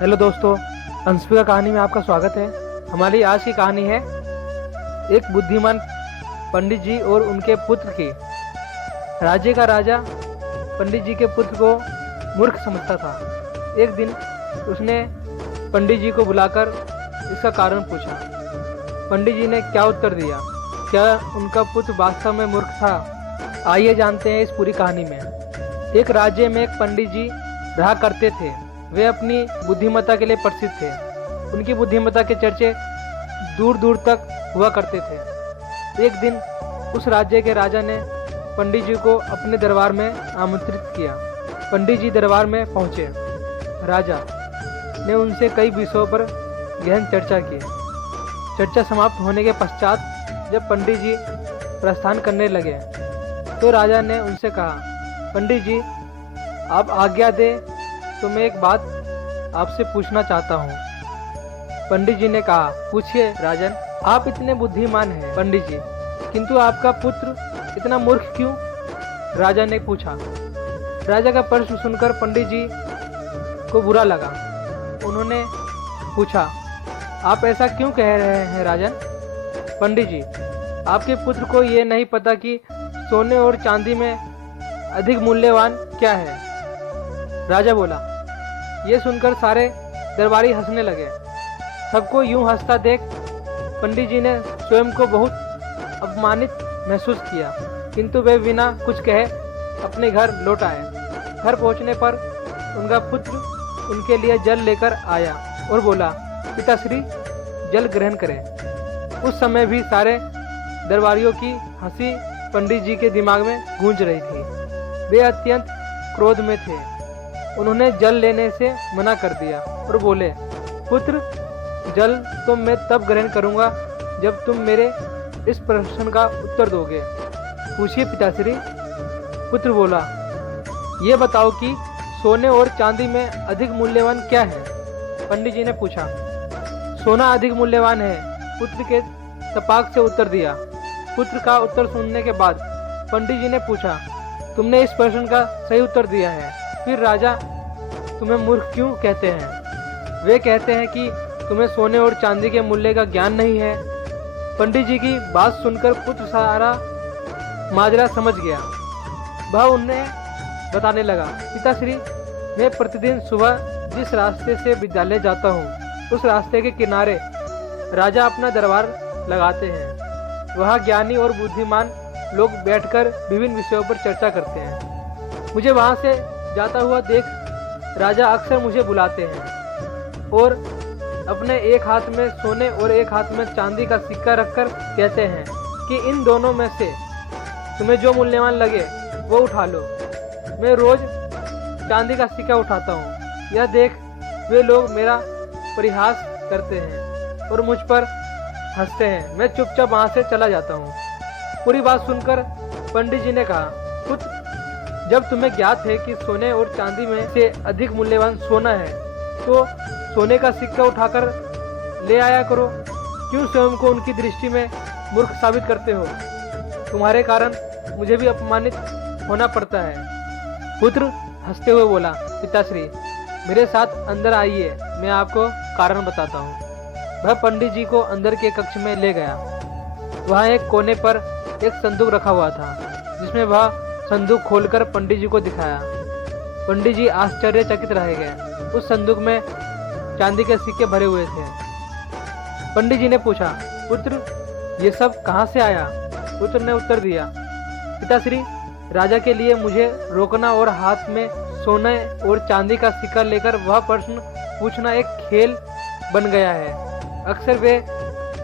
Hello दोस्तों, अंशपिका कहानी में आपका स्वागत है। हमारी आज की कहानी है एक बुद्धिमान पंडित जी और उनके पुत्र की। राज्य का राजा पंडित जी के पुत्र को मूर्ख समझता था। एक दिन उसने पंडित जी को बुलाकर इसका कारण पूछा। पंडित जी ने क्या उत्तर दिया? क्या उनका पुत्र वास्तव में मूर्ख था? आइए जानते हैं इस पूरी कहानी में। एक राज्य में एक पंडित जी रहा करते थे। वे अपनी बुद्धिमत्ता के लिए प्रसिद्ध थे। उनकी बुद्धिमत्ता के चर्चे दूर दूर तक हुआ करते थे। एक दिन उस राज्य के राजा ने पंडित जी को अपने दरबार में आमंत्रित किया। पंडित जी दरबार में पहुंचे। राजा ने उनसे कई विषयों पर गहन चर्चा की। चर्चा समाप्त होने के पश्चात जब पंडित जी प्रस्थान करने लगे तो राजा ने उनसे कहा, पंडित जी आप आज्ञा दे तो मैं एक बात आपसे पूछना चाहता हूँ। पंडित जी ने कहा, पूछिए राजन। आप इतने बुद्धिमान हैं पंडित जी, किंतु आपका पुत्र इतना मूर्ख क्यों? राजा ने पूछा। राजा का प्रश्न सुनकर पंडित जी को बुरा लगा। उन्होंने पूछा, आप ऐसा क्यों कह रहे हैं राजन? पंडित जी, आपके पुत्र को ये नहीं पता कि सोने और चांदी में अधिक मूल्यवान क्या है। राजा बोला। ये सुनकर सारे दरबारी हंसने लगे। सबको यूं हंसता देख पंडित जी ने स्वयं को बहुत अपमानित महसूस किया, किंतु वे बिना कुछ कहे अपने घर लौट आए। घर पहुंचने पर उनका पुत्र उनके लिए जल लेकर आया और बोला, पिताश्री जल ग्रहण करें। उस समय भी सारे दरबारियों की हंसी पंडित जी के दिमाग में गूंज रही थी। वे अत्यंत क्रोध में थे। उन्होंने जल लेने से मना कर दिया और बोले, पुत्र जल तो मैं तब ग्रहण करूंगा जब तुम मेरे इस प्रश्न का उत्तर दोगे। पूछिए पिताश्री। पुत्र बोला, ये बताओ कि सोने और चांदी में अधिक मूल्यवान क्या है? पंडित जी ने पूछा। सोना अधिक मूल्यवान है, पुत्र के तपाक से उत्तर दिया। पुत्र का उत्तर सुनने के बाद पंडित जी ने पूछा, तुमने इस प्रश्न का सही उत्तर दिया है, फिर राजा तुम्हें मूर्ख क्यों कहते हैं? वे कहते हैं कि तुम्हें सोने और चांदी के मूल्य का ज्ञान नहीं है। पंडित जी की बात सुनकर पुत्र सारा माजरा समझ गया। वह उन्हें बताने लगा, पिताश्री मैं प्रतिदिन सुबह जिस रास्ते से विद्यालय जाता हूँ उस रास्ते के किनारे राजा अपना दरबार लगाते हैं। वहाँ ज्ञानी और बुद्धिमान लोग बैठकर विभिन्न विषयों पर चर्चा करते हैं। मुझे वहाँ से जाता हुआ देख राजा अक्सर मुझे बुलाते हैं और अपने एक हाथ में सोने और एक हाथ में चांदी का सिक्का रखकर कहते हैं कि इन दोनों में से तुम्हें जो मूल्यवान लगे वो उठा लो। मैं रोज चांदी का सिक्का उठाता हूँ। यह देख वे लोग मेरा परिहास करते हैं और मुझ पर हंसते हैं। मैं चुपचाप वहाँ से चला जाता हूँ। पूरी बात सुनकर पंडित जी ने कहा, पुत्र जब तुम्हें ज्ञात है कि सोने और चांदी में से अधिक मूल्यवान सोना है तो सोने का सिक्का उठाकर ले आया करो। क्यों स्वयं को उनकी दृष्टि में मूर्ख साबित करते हो? तुम्हारे कारण मुझे भी अपमानित होना पड़ता है। पुत्र हंसते हुए बोला, पिताश्री मेरे साथ अंदर आइए, मैं आपको कारण बताता हूँ। वह पंडित जी को अंदर के कक्ष में ले गया। वहाँ एक कोने पर एक संदूक रखा हुआ था, जिसमें वह संदूक खोलकर पंडित जी को दिखाया। पंडित जी आश्चर्यचकित रह गए। उस संदूक में चांदी के सिक्के भरे हुए थे। पंडित जी ने पूछा, पुत्र ये सब कहाँ से आया? पुत्र ने उत्तर दिया, पिताश्री राजा के लिए मुझे रोकना और हाथ में सोने और चांदी का सिक्का लेकर वह प्रश्न पूछना एक खेल बन गया है। अक्सर वे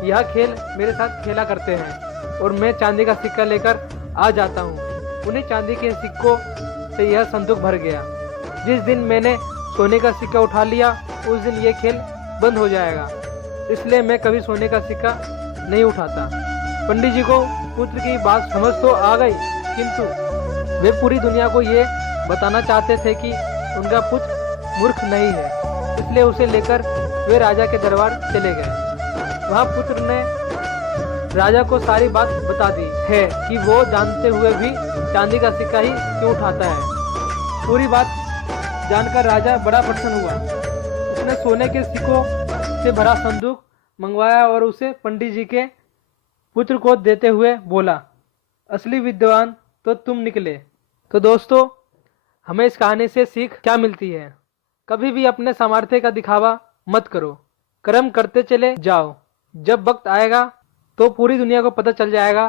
यह खेल मेरे साथ खेला करते हैं और मैं चांदी का सिक्का लेकर आ जाता हूँ। उन्हीं चांदी के सिक्कों से यह संदूक भर गया। जिस दिन मैंने सोने का सिक्का उठा लिया उस दिन ये खेल बंद हो जाएगा। इसलिए मैं कभी सोने का सिक्का नहीं उठाता। पंडित जी को पुत्र की बात समझ तो आ गई, किंतु वे पूरी दुनिया को ये बताना चाहते थे कि उनका पुत्र मूर्ख नहीं है। इसलिए उसे लेकर वे राजा के दरबार चले गए। वहाँ पुत्र ने राजा को सारी बात बता दी है कि वो जानते हुए भी चांदी का सिक्का ही क्यों उठाता है। पूरी बात जानकर राजा बड़ा प्रसन्न हुआ। उसने सोने के सिक्कों से भरा संदूक मंगवाया और उसे पंडित जी के पुत्र को देते हुए बोला, असली विद्वान तो तुम निकले। तो दोस्तों, हमें इस कहानी से सीख क्या मिलती है? कभी भी अपने सामर्थ्य का दिखावा मत करो, कर्म करते चले जाओ। जब वक्त आएगा तो पूरी दुनिया को पता चल जाएगा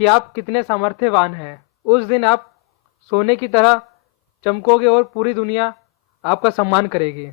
कि आप कितने सामर्थ्यवान हैं। उस दिन आप सोने की तरह चमकोगे और पूरी दुनिया आपका सम्मान करेगी।